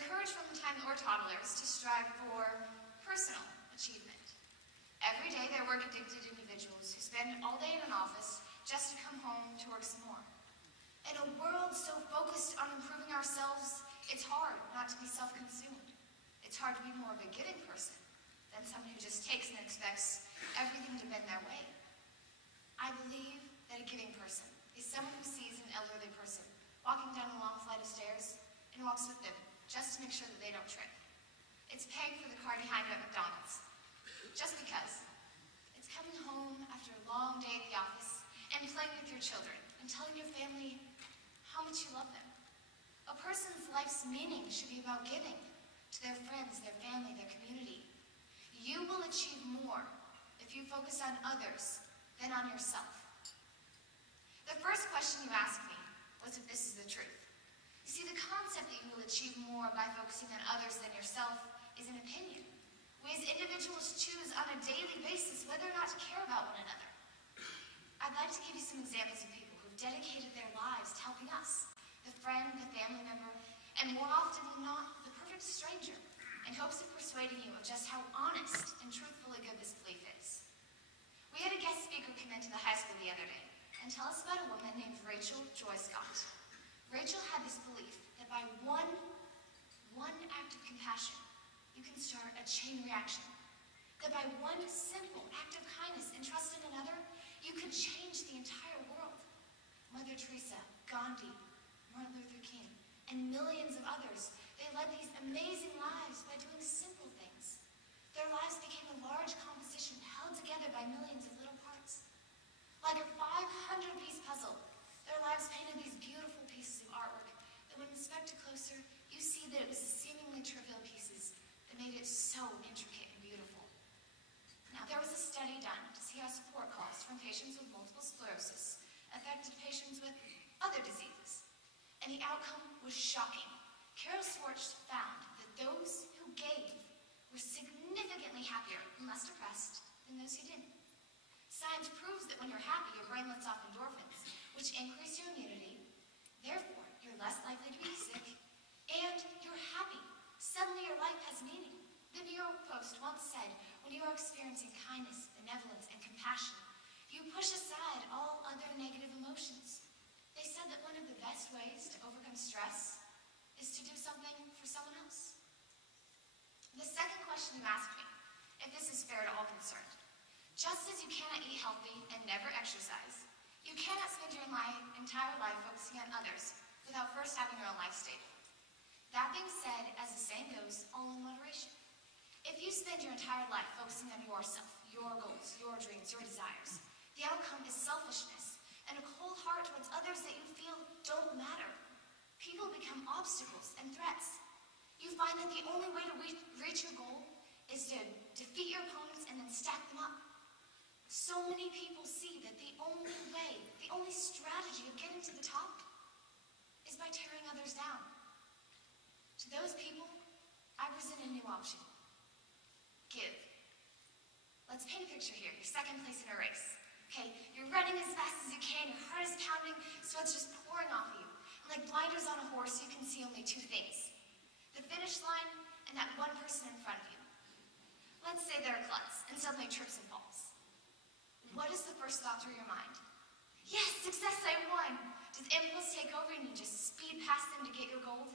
encouraged from the time that we're toddlers to strive for personal achievement. Every day there are work-addicted individuals who spend all day in an office just to come home to work some more. In a world so focused on improving ourselves, it's hard not to be self-consumed. It's hard to be more of a giving person than someone who just takes and expects everything to bend their way. I believe that a giving person is someone who sees an elderly person walking down a long flight of stairs and walks with them just to make sure that they don't trip. It's paying for the car behind you at McDonald's, just because. It's coming home after a long day at the office and playing with your children and telling your family how much you love them. A person's life's meaning should be about giving to their friends, their family, their community. You will achieve more if you focus on others than on yourself. The first question you asked me was if this is the truth. You see, the concept that you will achieve more by focusing on others than yourself is an opinion. We as individuals choose on a daily basis whether or not to care about one another. I'd like to give you some examples of people who've dedicated their lives to helping us, the friend, the family member, and more often than not, the perfect stranger, in hopes of persuading you of just how honest and truthfully good this belief is. We had a guest speaker come into the high school the other day and tell us about a woman named Rachel Joy Scott. Rachel had this belief that by one act of compassion, you can start a chain reaction. That by one simple act of kindness and trust in another, you could change the entire world. Mother Teresa, Gandhi, Martin Luther King, and millions of others, they led these amazing lives by doing simple things. Their lives became a large composition held together by millions of little parts. Like a 500-piece puzzle, their lives painted these beautiful pieces of artwork that when inspected closer, you see that it was the seemingly trivial pieces that made it so intricate and beautiful. Now, there was a study done to see how support calls from patients with multiple sclerosis affected patients with other diseases, and the outcome was shocking. Carol Schwartz found that those who gave were significantly happier and less depressed than those who didn't. Science proves that when you're happy, your brain lets off endorphins, which increase your immunity. Therefore, you're less likely to be sick, and you're happy. Suddenly, your life has meaning. The New York Post once said, when you are experiencing kindness, benevolence, and compassion, you push aside all other negative emotions. They said that one of the best ways to overcome stress is to do something for someone else. The second question you asked me, if this is fair to all concerned. Just as you cannot eat healthy and never exercise, you cannot spend your entire life focusing on others without first having your own life stable. That being said, as the saying goes, all in moderation. If you spend your entire life focusing on yourself, your goals, your dreams, your desires, the outcome is selfishness and a cold heart towards others that you feel don't matter. People become obstacles and threats. You find that the only way to reach your goal is to defeat your opponents and then stack them up. So many people see that the only way, the only strategy of getting to the top is by tearing others down. To those people, I present a new option. Give. Let's paint a picture here. You're second place in a race. Okay, you're running as fast as you can, your heart is pounding, sweat's just pouring off you. And like blinders on a horse, you can see only two things. The finish line and that one person in front of you. Let's say they're a klutz and suddenly trips and falls. What is the first thought through your mind? Yes, success, I won. Does impulse take over and you just speed past them to get your gold?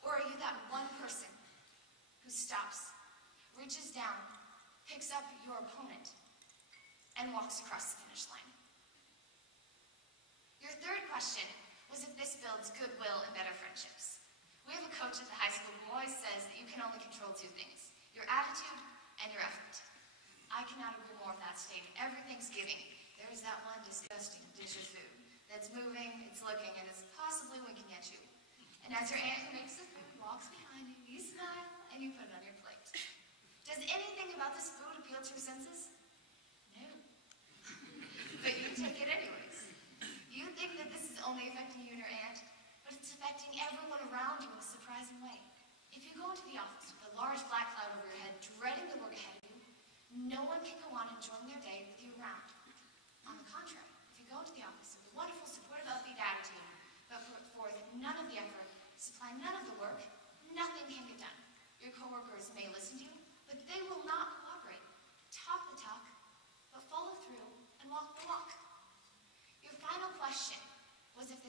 Or are you that one person who stops, reaches down, picks up your opponent, and walks across the finish line? Your third question was if this builds goodwill and better friendships. We have a coach at the high school who always says that you can only control two things, your attitude and your effort. I cannot agree more with that statement. Every Thanksgiving, there's that one disgusting dish of food that's moving, it's looking, and is possibly winking at you. And as your aunt who makes the food walks behind you, you smile, and you put it on your plate. Does anything about this food appeal to your senses? No. But you take it anyways. You think that this is only affecting you and your aunt, but it's affecting everyone around you in a surprising way. If you go into the office with a large black cloud over your head, dreading the work ahead of you, no one can go on enjoying their day with you around. On the contrary, if you go into the office with a wonderful, supportive, upbeat attitude, but put forth none of the effort, supply none of the work,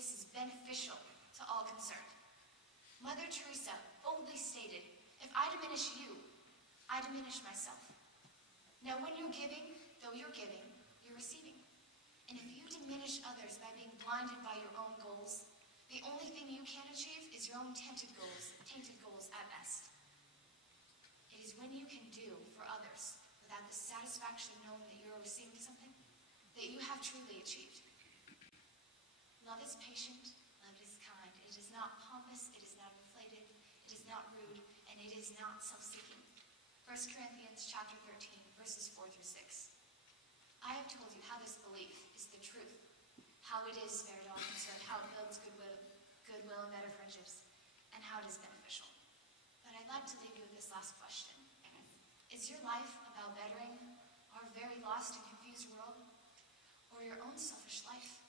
this is beneficial to all concerned. Mother Teresa boldly stated, "If I diminish you, I diminish myself." Now when you're giving, though you're giving, you're receiving. And if you diminish others by being blinded by your own goals, the only thing you can achieve is your own tainted goals at best. It is when you can do for others without the satisfaction of knowing that you're receiving something that you have truly achieved. Love is patient, love is kind. It is not pompous, it is not inflated, it is not rude, and it is not self-seeking. 1 Corinthians chapter 13, verses 4 through 6. I have told you how this belief is the truth, how it is spared all concerned, how it builds goodwill and better friendships, and how it is beneficial. But I'd like to leave you with this last question. Is your life about bettering our very lost and confused world, or your own selfish life?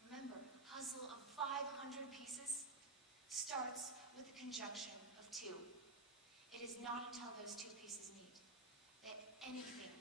Remember, a puzzle of 500 pieces starts with a conjunction of 2. It is not until those 2 pieces meet that anything